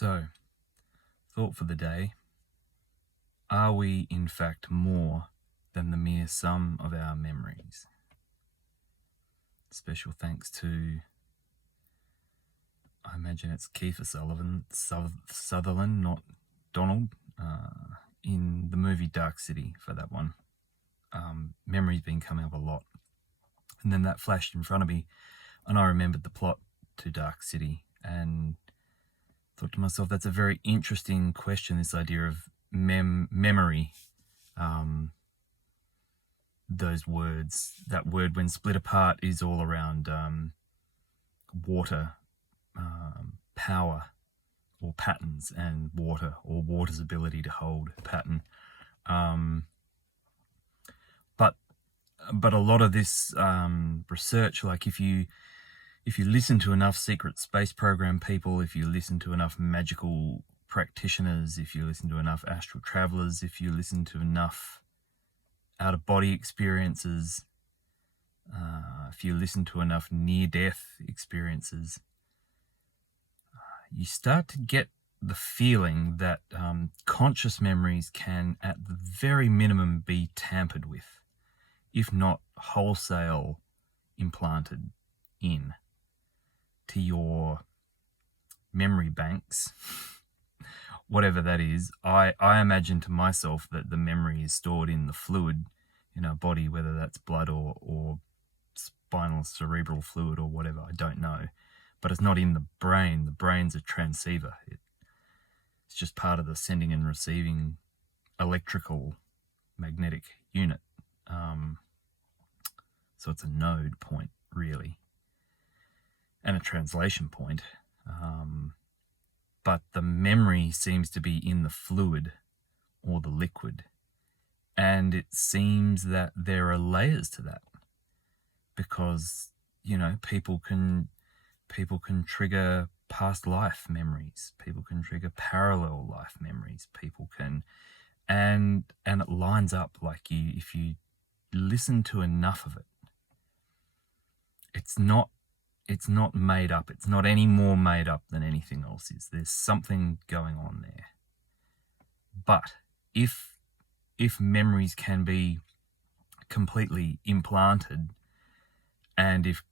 So, thought for the day, are we in fact more than the mere sum of our memories? Special thanks to, I imagine it's Kiefer Sutherland, not Donald, in the movie Dark City for that one. Memory's been coming up a lot. And then that flashed in front of me, and I remembered the plot to Dark City, and thought to myself, that's a very interesting question, this idea of memory. Those words, that word when split apart is all around water, power, or patterns, and water, or water's ability to hold pattern. But a lot of this research, like if you listen to enough secret space program people, if you listen to enough magical practitioners, if you listen to enough astral travelers, if you listen to enough out-of-body experiences, if you listen to enough near-death experiences, you start to get the feeling that conscious memories can, at the very minimum, be tampered with, if not wholesale implanted in to your memory banks, whatever that is. I imagine to myself that the memory is stored in the fluid in our body, whether that's blood or spinal cerebral fluid or whatever, I don't know. But it's not in the brain. The brain's a transceiver. It's just part of the sending and receiving electrical magnetic unit. So it's a node point, really, and a translation point. But the memory seems to be in the fluid or the liquid. And it seems that there are layers to that, because, people can trigger past life memories. People can trigger parallel life memories. People can, and it lines up, like if you listen to enough of it, it's not made up. It's not any more made up than anything else is. There's something going on there. But if memories can be completely implanted, and if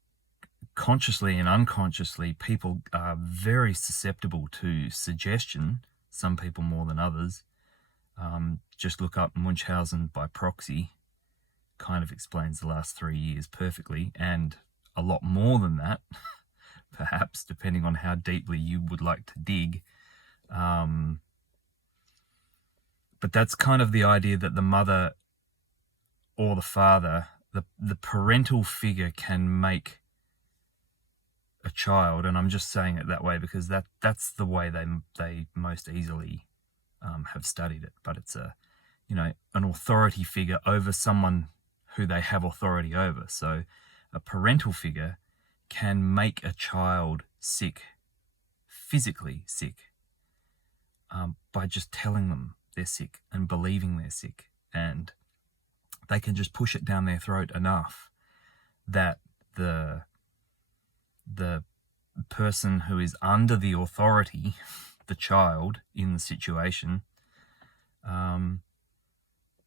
consciously and unconsciously people are very susceptible to suggestion, some people more than others, just look up Munchausen by proxy, kind of explains the last 3 years perfectly, and a lot more than that, perhaps, depending on how deeply you would like to dig. But that's kind of the idea that the mother or the father, the parental figure, can make a child, and I'm just saying it that way because that's the way they most easily have studied it. But it's an authority figure over someone who they have authority over. So a parental figure can make a child sick, physically sick, by just telling them they're sick and believing they're sick. And they can just push it down their throat enough that the person who is under the authority, the child in the situation,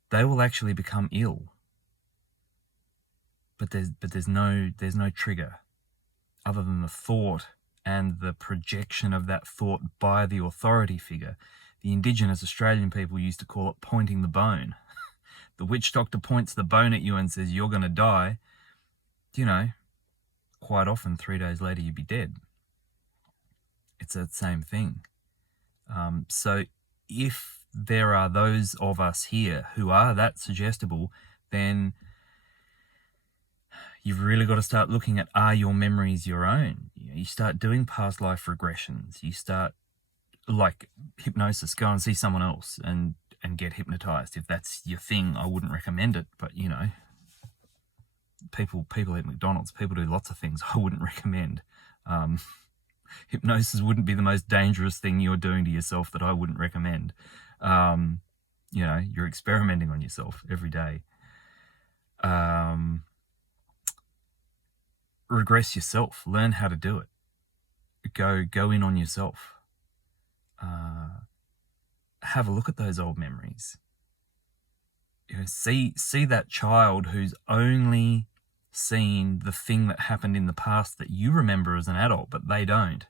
they will actually become ill. But there's no trigger other than the thought and the projection of that thought by the authority figure. The Indigenous Australian people used to call it pointing the bone. The witch doctor points the bone at you and says, you're going to die. Quite often 3 days later you'd be dead. It's that same thing. So if there are those of us here who are that suggestible, then you've really got to start looking at, are your memories your own? You start doing past life regressions. You start, like hypnosis, go and see someone else and get hypnotized. If that's your thing, I wouldn't recommend it. But, people eat McDonald's. People do lots of things I wouldn't recommend. Hypnosis wouldn't be the most dangerous thing you're doing to yourself that I wouldn't recommend. You're experimenting on yourself every day. Regress yourself. Learn how to do it. Go in on yourself. have a look at those old memories. See that child who's only seen the thing that happened in the past that you remember as an adult, but they don't.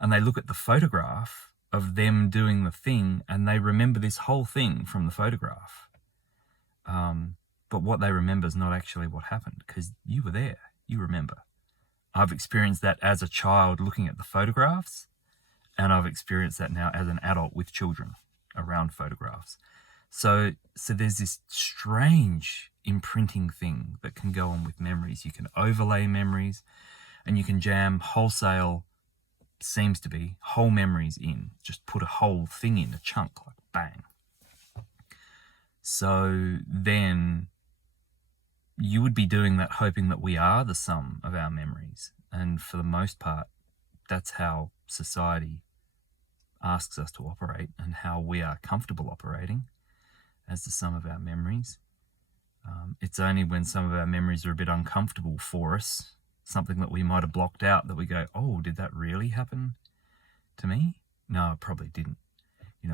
And they look at the photograph of them doing the thing and they remember this whole thing from the photograph. But what they remember is not actually what happened, because you were there, you remember. I've experienced that as a child looking at the photographs, and I've experienced that now as an adult with children around photographs. So there's this strange imprinting thing that can go on with memories. You can overlay memories, and you can jam wholesale, seems to be, whole memories in. Just put a whole thing in, a chunk, like bang. So then you would be doing that hoping that we are the sum of our memories. And for the most part, that's how society asks us to operate, and how we are comfortable operating, as the sum of our memories. It's only when some of our memories are a bit uncomfortable for us, something that we might have blocked out, that we go, oh, did that really happen to me? No, it probably didn't.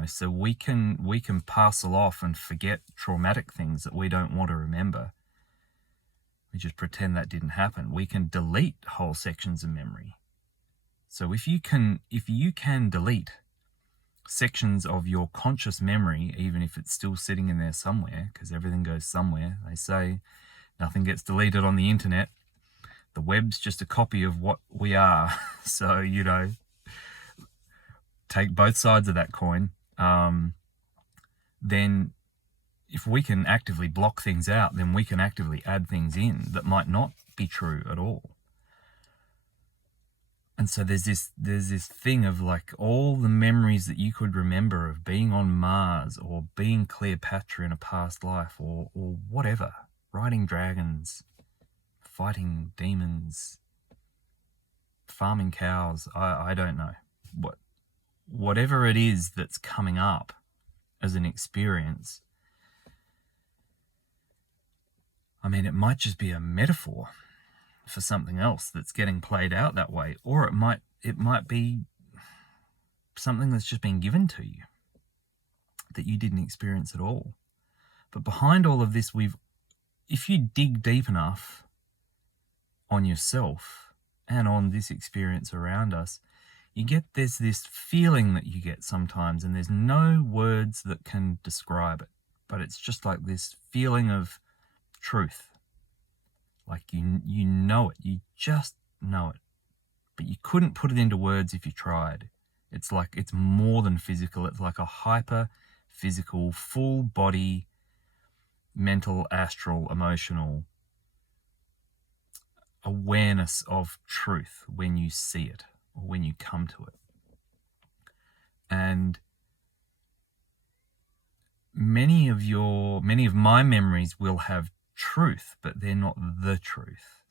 So we can parcel off and forget traumatic things that we don't want to remember. We just pretend that didn't happen. We can delete whole sections of memory. So if you can delete sections of your conscious memory, even if it's still sitting in there somewhere, because everything goes somewhere. They say nothing gets deleted on the internet. The web's just a copy of what we are. So, take both sides of that coin. Then if we can actively block things out, then we can actively add things in that might not be true at all. And so there's this thing of like all the memories that you could remember of being on Mars, or being Cleopatra in a past life, or whatever, riding dragons, fighting demons, farming cows. I don't know. Whatever it is that's coming up as an experience, I mean, it might just be a metaphor for something else that's getting played out that way, or it might be something that's just been given to you that you didn't experience at all. But behind all of this, if you dig deep enough on yourself and on this experience around us, there's this feeling that you get sometimes, and there's no words that can describe it, but it's just like this feeling of truth. Like you know it, you just know it, but you couldn't put it into words if you tried. It's like, it's more than physical. It's like a hyper physical, full body, mental, astral, emotional awareness of truth when you see it, or when you come to it. And many of my memories will have truth, but they're not the truth.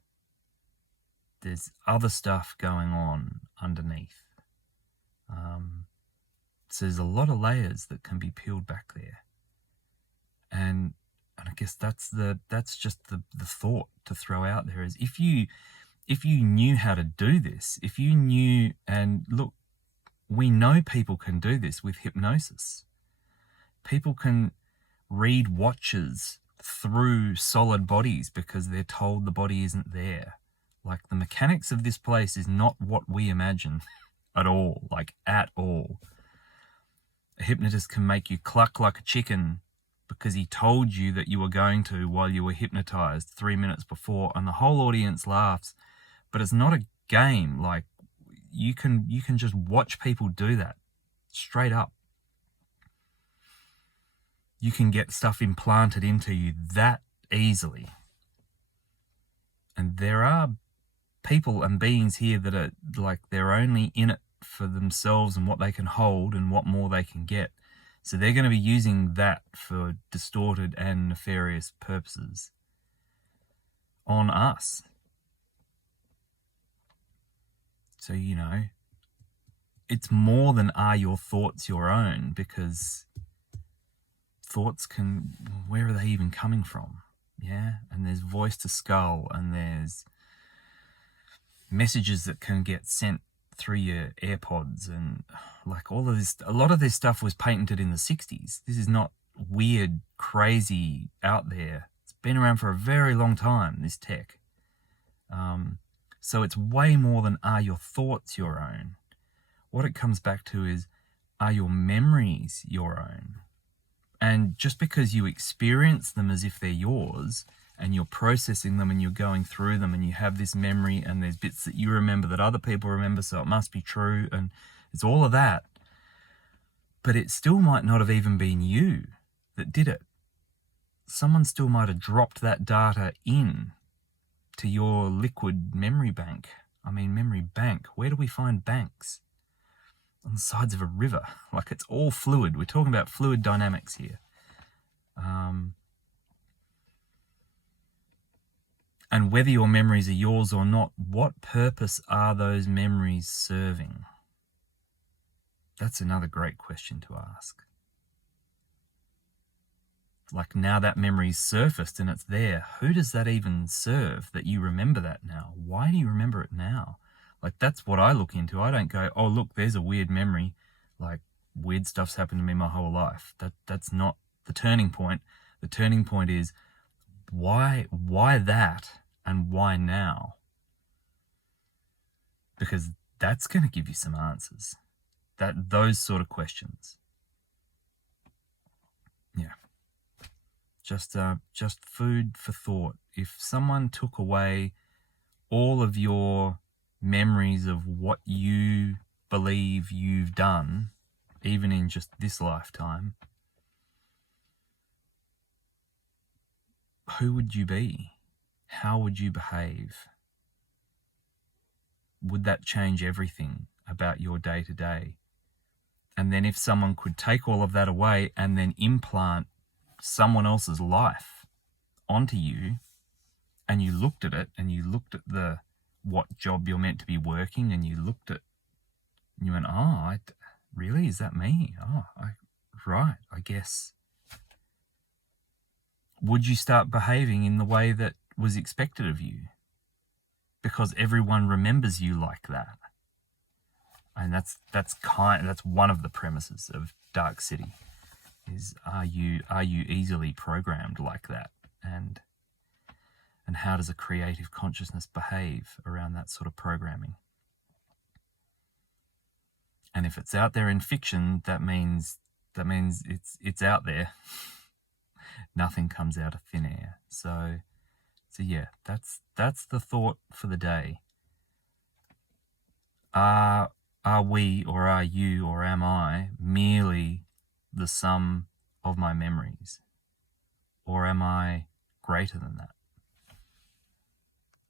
There's other stuff going on underneath. So there's a lot of layers that can be peeled back there. And I guess that's just the thought to throw out there is, if you knew how to do this, if you knew, and look, we know people can do this with hypnosis. People can read watches through solid bodies because they're told the body isn't there. Like, the mechanics of this place is not what we imagine at all, like at all. A hypnotist can make you cluck like a chicken because he told you that you were going to while you were hypnotized 3 minutes before, and the whole audience laughs. But it's not a game. Like, you can just watch people do that straight up. You can get stuff implanted into you that easily. And there are people and beings here that are like, they're only in it for themselves and what they can hold and what more they can get. So they're going to be using that for distorted and nefarious purposes on us. So, it's more than, are your thoughts your own? Because thoughts where are they even coming from? Yeah. And there's voice to skull, and there's messages that can get sent through your AirPods, and like all of this, a lot of this stuff was patented in the 60s. This is not weird, crazy, out there. It's been around for a very long time, this tech. So it's way more than are your thoughts your own. What it comes back to is, are your memories your own? And just because you experience them as if they're yours, and you're processing them and you're going through them and you have this memory and there's bits that you remember that other people remember, so it must be true, and it's all of that. But it still might not have even been you that did it. Someone still might have dropped that data in to your liquid memory bank. I mean, memory bank. Where do we find banks? On the sides of a river. Like, it's all fluid. We're talking about fluid dynamics here. And whether your memories are yours or not, what purpose are those memories serving? That's another great question to ask. Like, now that memory's surfaced and it's there, who does that even serve that you remember that now? Why do you remember it now? Like, that's what I look into. I don't go, oh, look, there's a weird memory. Like, weird stuff's happened to me my whole life. That's not the turning point. The turning point is, why that and why now? Because that's going to give you some answers. Those sort of questions. Yeah. Just food for thought. If someone took away all of your memories of what you believe you've done, even in just this lifetime, who would you be? How would you behave? Would that change everything about your day-to-day? And then if someone could take all of that away and then implant someone else's life onto you, and you looked at it and you looked at what job you're meant to be working, and you looked at, and you went, oh, really? Is that me? Oh, right, I guess. Would you start behaving in the way that was expected of you? Because everyone remembers you like that. And that's one of the premises of Dark City, is are you easily programmed like that? And how does a creative consciousness behave around that sort of programming? And if it's out there in fiction, that means it's out there. Nothing comes out of thin air. So yeah, that's the thought for the day. Are we, or are you, or am I merely the sum of my memories? Or am I greater than that?